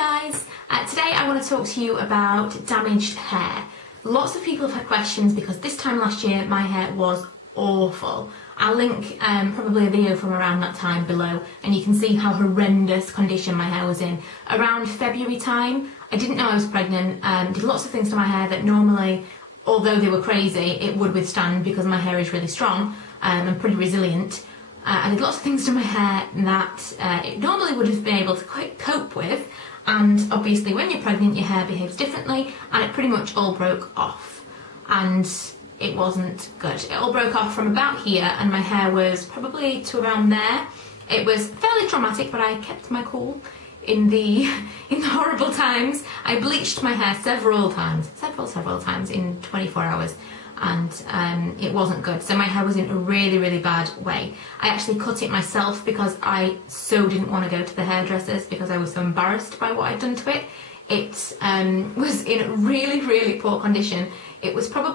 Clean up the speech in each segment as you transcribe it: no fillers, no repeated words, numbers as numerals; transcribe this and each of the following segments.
guys, today I want to talk to you about damaged hair. Lots of people have had questions because this time last year my hair was awful. I'll link probably a video from around that time below and you can see how horrendous condition my hair was in. Around February time, I didn't know I was pregnant, did lots of things to my hair that normally, although they were crazy, it would withstand because my hair is really strong and pretty resilient. I did lots of things to my hair that it normally would have been able to cope with, and obviously when you're pregnant your hair behaves differently, and it pretty much all broke off and it wasn't good. It all broke off from about here and my hair was probably to around there. It was fairly traumatic, but I kept my cool in the horrible times. I bleached my hair several times in 24 hours. And it wasn't good, so my hair was in a really bad way. I actually cut it myself because I so didn't want to go to the hairdressers because I was so embarrassed by what I'd done to it. It was in really poor condition. It was cut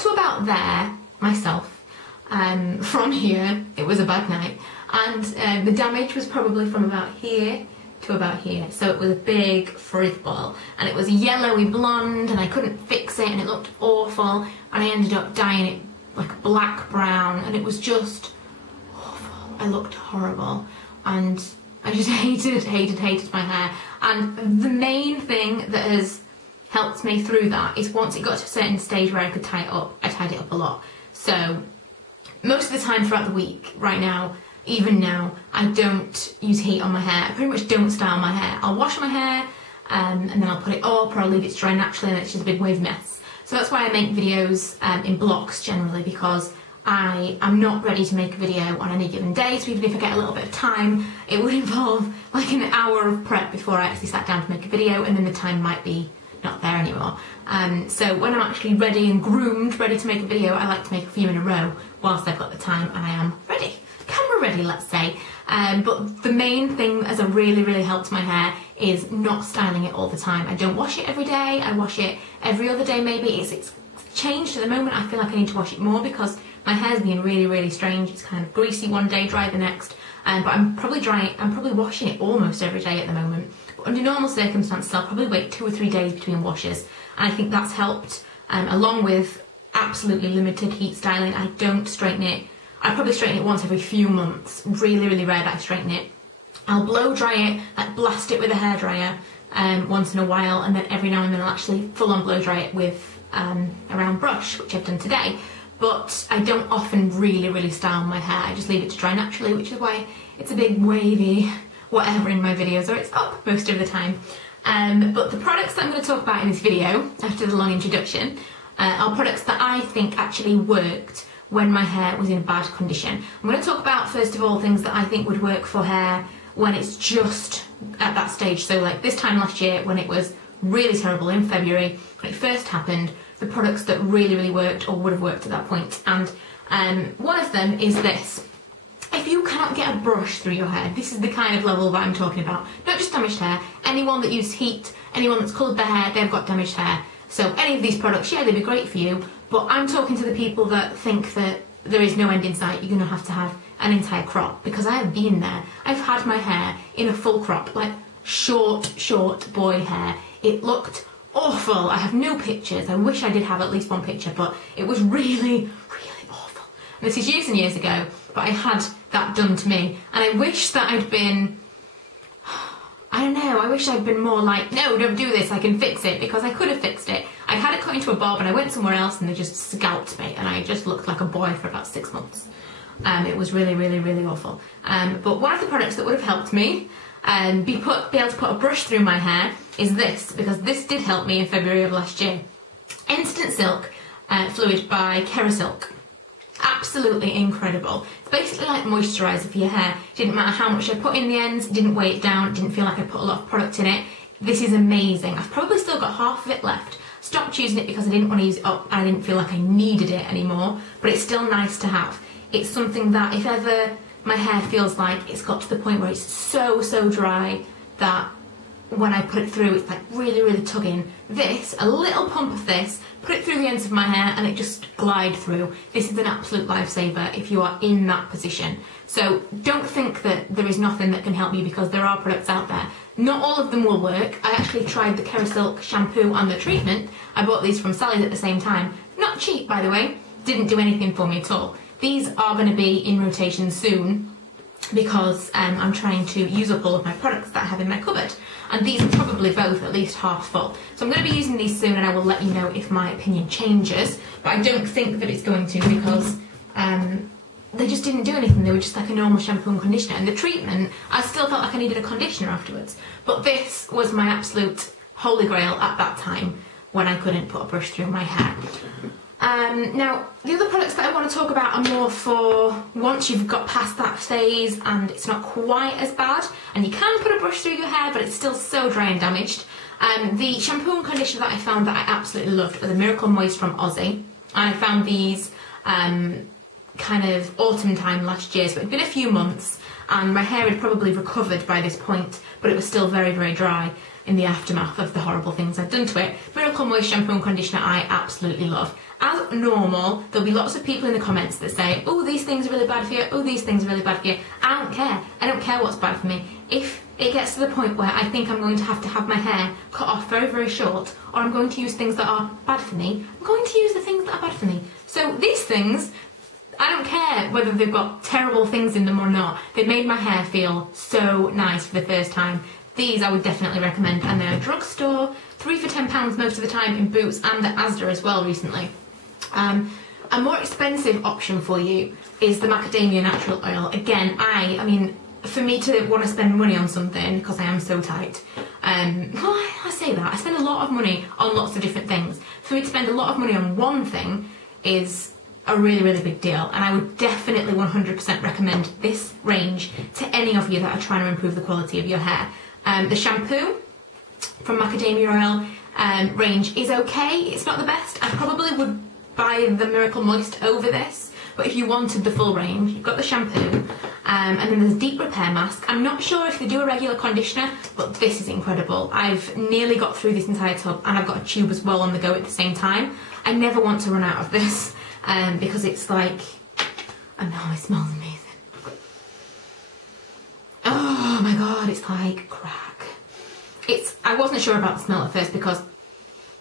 to about there myself. From here it was a bad night, and the damage was probably from about here to about here, so it was a big frizz ball and it was yellowy blonde and I couldn't fix it and it looked awful, and I ended up dyeing it like black brown and it was just awful. I looked horrible and I just hated my hair. And the main thing that has helped me through that is once it got to a certain stage where I could tie it up, I tied it up a lot. So most of the time throughout the week right now, even now, I don't use heat on my hair. I pretty much don't style my hair. I'll wash my hair and then I'll put it up, or I'll leave it to dry naturally and it's just a big wave mess. So that's why I make videos in blocks generally, because I'm not ready to make a video on any given day. So even if I get a little bit of time, it would involve like an hour of prep before I actually sat down to make a video, and then the time might be not there anymore. So when I'm actually ready and groomed, ready to make a video, I like to make a few in a row whilst I've got the time and I am ready. Camera ready, let's say. But the main thing that has really helped my hair is not styling it all the time. I don't wash it every day, I wash it every other day maybe. It's changed at the moment. I feel like I need to wash it more because my hair's being really strange. It's kind of greasy one day, dry the next. But I'm probably washing it almost every day at the moment. But under normal circumstances I'll probably wait 2 or 3 days between washes, and I think that's helped, along with absolutely limited heat styling. I don't straighten it. I probably straighten it once every few months, really rare that I straighten it. I'll blow dry it, like blast it with a hairdryer once in a while, and then every now and then I'll actually full on blow dry it with a round brush, which I've done today. But I don't often really style my hair. I just leave it to dry naturally, which is why it's a big wavy whatever in my videos, or it's up most of the time. But the products that I'm going to talk about in this video, after the long introduction, are products that I think actually worked when my hair was in bad condition. I'm going to talk about, first of all, things that I think would work for hair when it's just at that stage. So like this time last year when it was really terrible in February, when it first happened, the products that really worked or would have worked at that point. And one of them is this. If you cannot get a brush through your hair, this is the kind of level that I'm talking about. Not just damaged hair, anyone that uses heat, anyone that's coloured their hair, they've got damaged hair. So any of these products, yeah, they'd be great for you, but I'm talking to the people that think that there is no end in sight, you're going to have an entire crop, because I have been there. I've had my hair in a full crop, like short boy hair. It looked awful. I have no pictures. I wish I did have at least one picture, but it was really awful. And this is years and years ago, but I had that done to me, and I wish that I'd been, I don't know, I wish I'd been more like, no, don't do this, I can fix it, because I could have fixed it. I had it cut into a bob and I went somewhere else and they just scalped me and I just looked like a boy for about 6 months. It was really awful. But one of the products that would have helped me be able to put a brush through my hair is this, because this did help me in February of last year. Instant Silk Fluid by Kerasilk. Absolutely incredible. It's basically like moisturiser for your hair. Didn't matter how much I put in the ends, didn't weigh it down, didn't feel like I put a lot of product in it. This is amazing. I've probably still got half of it left. Stopped using it because I didn't want to use it up and I didn't feel like I needed it anymore, but it's still nice to have. It's something that if ever my hair feels like it's got to the point where it's so dry that when I put it through it's like really tugging, this, a little pump of this, put it through the ends of my hair and it just glide through. This is an absolute lifesaver if you are in that position. So don't think that there is nothing that can help you, because there are products out there Not all of them will work. I actually tried the Kerasilk shampoo and the treatment. I bought these from Sally's at the same time. Not cheap, by the way. Didn't do anything for me at all. These are going to be in rotation soon because I'm trying to use up all of my products that I have in my cupboard. And these are probably both at least half full. So I'm going to be using these soon and I will let you know if my opinion changes. But I don't think that it's going to because they just didn't do anything. They were just like a normal shampoo and conditioner. And the treatment, I still felt like I needed a conditioner afterwards. But this was my absolute holy grail at that time when I couldn't put a brush through my hair. Now, the other products that I want to talk about are more for once you've got past that phase and it's not quite as bad and you can put a brush through your hair but it's still so dry and damaged. The shampoo and conditioner that I found that I absolutely loved were the Miracle Moist from Aussie. I found these kind of autumn time last year, so it had been a few months and my hair had probably recovered by this point, but it was still very, very dry in the aftermath of the horrible things I'd done to it. Miracle Moist shampoo and conditioner I absolutely love. As normal, there'll be lots of people in the comments that say, oh, these things are really bad for you, oh, these things are really bad for you. I don't care. I don't care what's bad for me. If it gets to the point where I think I'm going to have my hair cut off very, very short, or I'm going to use things that are bad for me, I'm going to use the things that are bad for me. So these things, I don't care whether they've got terrible things in them or not. They've made my hair feel so nice for the first time. These I would definitely recommend, and they're drugstore, 3 for £10 most of the time in Boots and at Asda as well recently. A more expensive option for you is the Macadamia natural oil. Again, I mean, for me to want to spend money on something, because I am so tight, well, I say that, I spend a lot of money on lots of different things. For me to spend a lot of money on one thing is a really, really big deal, and I would definitely 100% recommend this range to any of you that are trying to improve the quality of your hair. The shampoo from Macadamia Oil range is okay. It's not the best. I probably would buy the Miracle Moist over this, but if you wanted the full range, you've got the shampoo, and then there's Deep Repair Mask. I'm not sure if they do a regular conditioner, but this is incredible. I've nearly got through this entire tub, and I've got a tube as well on the go at the same time. I never want to run out of this, because it's like, I know, it smells amazing. Oh my god, it's like crack. I wasn't sure about the smell at first because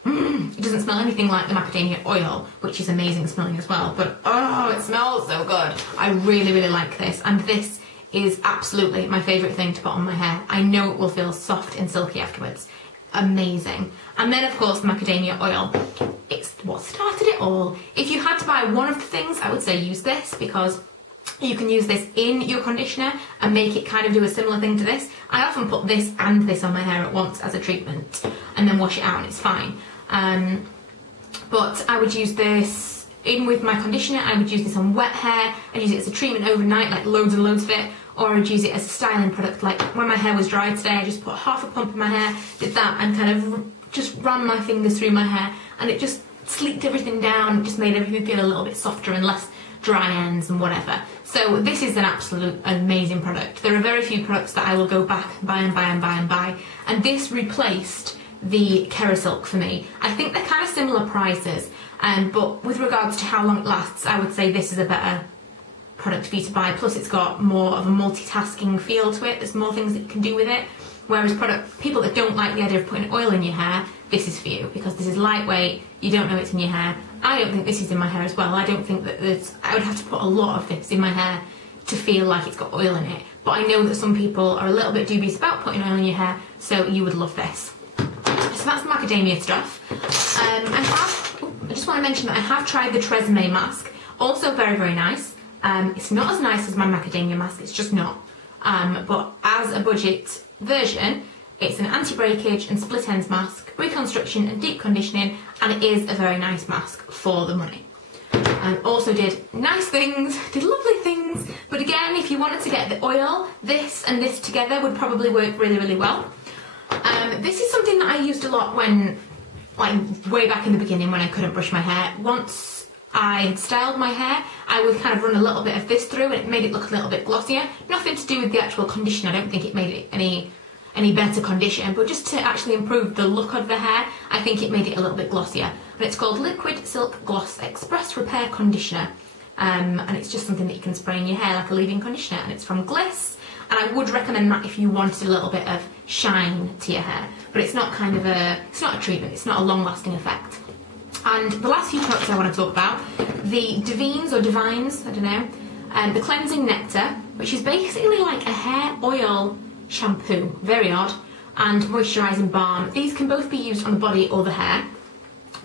it doesn't smell anything like the macadamia oil, which is amazing smelling as well, but oh, it smells so good. I really, really like this, and this is absolutely my favourite thing to put on my hair. I know it will feel soft and silky afterwards. Amazing. And then, of course, the macadamia oil. It's what started it all. If you had to buy one of the things, I would say use this, because you can use this in your conditioner and make it kind of do a similar thing to this. I often put this and this on my hair at once as a treatment and then wash it out and it's fine. But I would use this in with my conditioner. I would use this on wet hair. I'd use it as a treatment overnight, like loads and loads of it. Or I would use it as a styling product, like when my hair was dry today, I just put half a pump in my hair, did that, and kind of just ran my fingers through my hair, and it just sleeked everything down, just made everything feel a little bit softer and less dry ends and whatever. So this is an absolute amazing product. There are very few products that I will go back and buy and buy and buy and buy, and this replaced the Kerasilk for me. I think they're kind of similar prices, but with regards to how long it lasts, I would say this is a better product for you to buy. Plus it's got more of a multitasking feel to it. There's more things that you can do with it. Whereas people that don't like the idea of putting oil in your hair, this is for you, because this is lightweight, you don't know it's in your hair. I don't think this is in my hair as well. I don't think that I would have to put a lot of this in my hair to feel like it's got oil in it. But I know that some people are a little bit dubious about putting oil in your hair, so you would love this. So that's the macadamia stuff. I just want to mention that I have tried the Tresemme mask. Also very, very nice. It's not as nice as my macadamia mask, it's just not. But as a budget version, it's an anti-breakage and split ends mask, reconstruction and deep conditioning, and it is a very nice mask for the money. And also did nice things, did lovely things, but again, if you wanted to get the oil, this and this together would probably work really, really well. This is something that I used a lot when, like, way back in the beginning when I couldn't brush my hair. Once I had styled my hair, I would kind of run a little bit of this through and it made it look a little bit glossier. Nothing to do with the actual condition, I don't think it made it any better condition, but just to actually improve the look of the hair, I think it made it a little bit glossier. And it's called Liquid Silk Gloss Express Repair Conditioner. And it's just something that you can spray in your hair like a leave-in conditioner, and it's from Gliss. and I would recommend that if you wanted a little bit of shine to your hair, but it's not it's not a treatment, it's not a long-lasting effect. And the last few products I want to talk about, the Divines or Divines, I don't know, the Cleansing Nectar, which is basically like a hair oil shampoo, very odd, and moisturising balm. These can both be used on the body or the hair,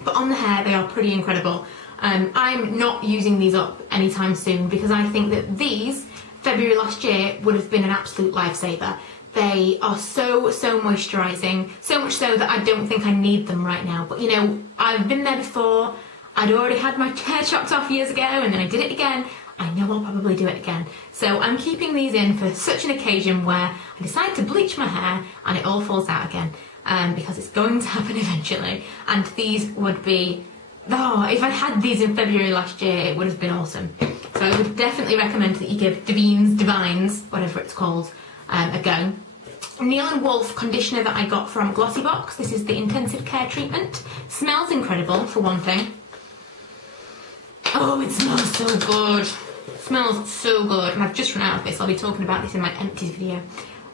but on the hair they are pretty incredible. I'm not using these up anytime soon because I think that these, February last year, would have been an absolute lifesaver. They are so moisturising, so much so that I don't think I need them right now. But you know, I've been there before. I'd already had my hair chopped off years ago and then I did it again. I know I'll probably do it again. So I'm keeping these in for such an occasion where I decide to bleach my hair and it all falls out again, because it's going to happen eventually. And these would be, oh, if I'd had these in February last year, it would have been awesome. So I would definitely recommend that you give Divines, whatever it's called, a go. Neal and Wolf conditioner that I got from Glossybox. This is the intensive care treatment. Smells incredible, for one thing. Oh, it smells so good. It smells so good. And I've just run out of this. I'll be talking about this in my empties video.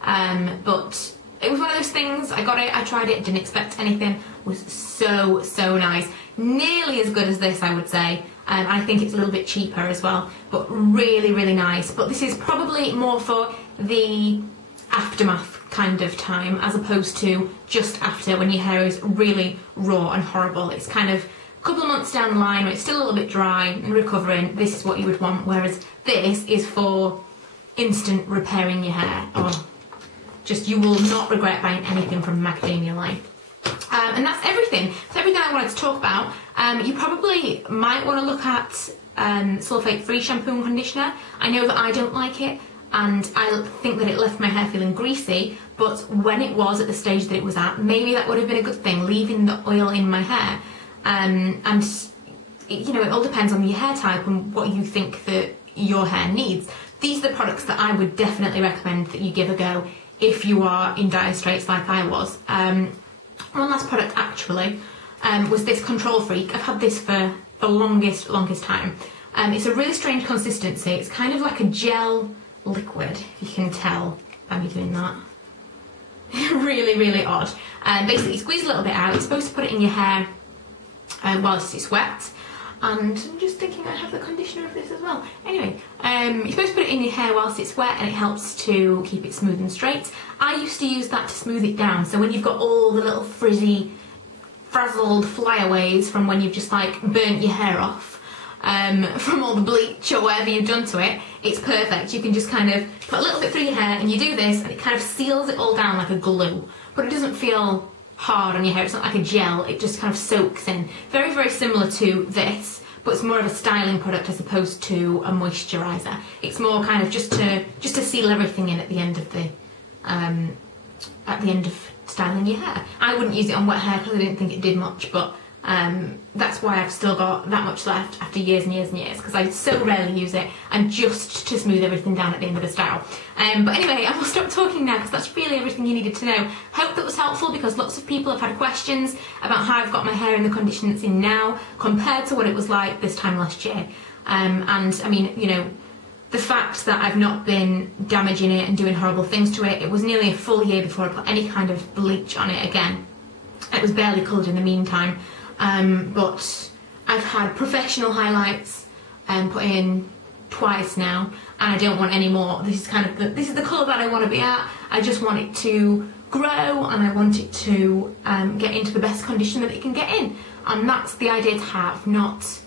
But it was one of those things. I got it, I tried it, didn't expect anything. It was so nice. Nearly as good as this, I would say. I think it's a little bit cheaper as well, but really nice. But this is probably more for the aftermath kind of time, as opposed to just after, when your hair is really raw and horrible. It's kind of a couple of months down the line when it's still a little bit dry and recovering. This is what you would want, whereas this is for instant repairing your hair. Oh, just, you will not regret buying anything from Macadamia line. And that's everything. That's everything I wanted to talk about. You probably might want to look at sulfate-free shampoo and conditioner. I know that I don't like it, and I think that it left my hair feeling greasy, but when it was at the stage that it was at, maybe that would have been a good thing, leaving the oil in my hair. And you know, it all depends on your hair type and what you think that your hair needs. These are the products that I would definitely recommend that you give a go if you are in dire straits like I was. One last product actually was this Control Freak. I've had this for the longest time. It's a really strange consistency. It's kind of like a gel liquid, if you can tell by me doing that. really odd. Basically, you squeeze a little bit out. You're supposed to put it in your hair whilst it's wet. And I'm just thinking I have the conditioner of this as well. Anyway, you're supposed to put it in your hair whilst it's wet, and it helps to keep it smooth and straight. I used to use that to smooth it down, so when you've got all the little frizzy, frazzled flyaways from when you've just like burnt your hair off, from all the bleach or whatever you've done to it, it's perfect. You can just kind of put a little bit through your hair and you do this and it kind of seals it all down like a glue, but it doesn't feel hard on your hair. It's not like a gel, it just kind of soaks in. Very similar to this, but it's more of a styling product as opposed to a moisturiser. It's more kind of just to seal everything in at the end of styling your hair. I wouldn't use it on wet hair because I didn't think it did much, but that's why I've still got that much left after years and years, because I so rarely use it, and just to smooth everything down at the end of the style. But anyway, I will stop talking now because that's really everything you needed to know. Hope that was helpful, because lots of people have had questions about how I've got my hair in the condition it's in now compared to what it was like this time last year. And I mean, you know, the fact that I've not been damaging it and doing horrible things to it, it was nearly a full year before I put any kind of bleach on it again. It was barely coloured in the meantime. But I've had professional highlights put in twice now, and I don't want any more. This is kind of this is the colour that I want to be at. I just want it to grow, and I want it to get into the best condition that it can get in, and that's the idea to have, not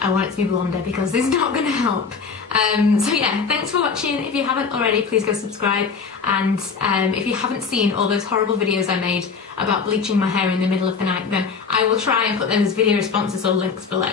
I want it to be blonder, because it's not going to help. So yeah, thanks for watching. If you haven't already, please go subscribe, and if you haven't seen all those horrible videos I made about bleaching my hair in the middle of the night, then I will try and put those video responses or links below.